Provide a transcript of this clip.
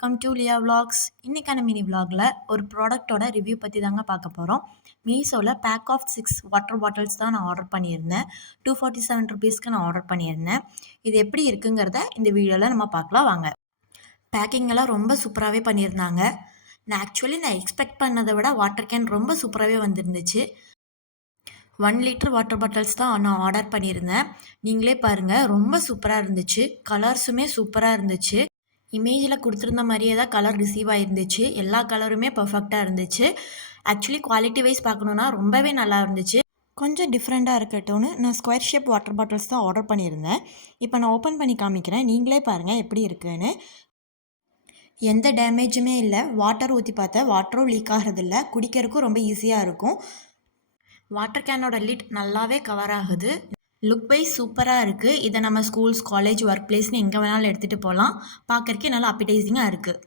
Welcome to Liya vlogs. இன்றைக்கான mini விலாகில் ஒரு ப்ராடக்ட்டோட ரிவ்யூ பற்றி தாங்க பார்க்க போகிறோம். மீஷோவில் பேக் ஆஃப் 6 வாட்டர் பாட்டில்ஸ் தான் நான் ஆர்டர் பண்ணியிருந்தேன். 247 ருபீஸ்க்கு நான் ஆர்டர் பண்ணியிருந்தேன். இது எப்படி இருக்குங்கிறத இந்த வீடியோவில் நம்ம பார்க்கலாம் வாங்க. பேக்கிங்கெல்லாம் ரொம்ப சூப்பராகவே பண்ணியிருந்தாங்க. நான் எக்ஸ்பெக்ட் பண்ணதை விட வாட்டர் கேன் ரொம்ப சூப்பராகவே வந்துருந்துச்சு. 1 லிட்டர் வாட்டர் பாட்டில்ஸ் தான் நான் ஆர்டர் பண்ணியிருந்தேன். நீங்களே பாருங்கள், ரொம்ப சூப்பராக இருந்துச்சு. கலர்ஸுமே சூப்பராக இருந்துச்சு. இமேஜில் கொடுத்துருந்த மாதிரியே தான் கலர் ரிசீவ் ஆகிருந்துச்சு. எல்லா கலருமே பர்ஃபெக்டாக இருந்துச்சு. ஆக்சுவலி குவாலிட்டி வைஸ் பார்க்கணுன்னா ரொம்பவே நல்லா இருந்துச்சு. கொஞ்சம் டிஃப்ரெண்ட்டாக இருக்கட்டும்னு நான் ஸ்கொயர் ஷேப் வாட்டர் பாட்டில்ஸ் தான் ஆர்டர் பண்ணியிருந்தேன். இப்போ நான் ஓப்பன் பண்ணி காமிக்கிறேன், நீங்களே பாருங்கள் எப்படி இருக்குன்னு. எந்த டேமேஜுமே இல்லை. வாட்டர் ஊற்றி பார்த்தேன், வாட்டரும் லீக் ஆகிறதில்ல. குடிக்கிறதுக்கும் ரொம்ப ஈஸியாக இருக்கும். வாட்டர் கேனோட லிட் நல்லாவே கவர் ஆகுது. லுக் வைஸ் சூப்பராக இருக்குது. இதை நம்ம ஸ்கூல்ஸ், காலேஜ், ஒர்க் பிளேஸ்னு எங்கே வேணாலும் எடுத்துகிட்டு போகலாம். பார்க்குறக்கே நல்லா அப்பிடைசிங்காக இருக்குது.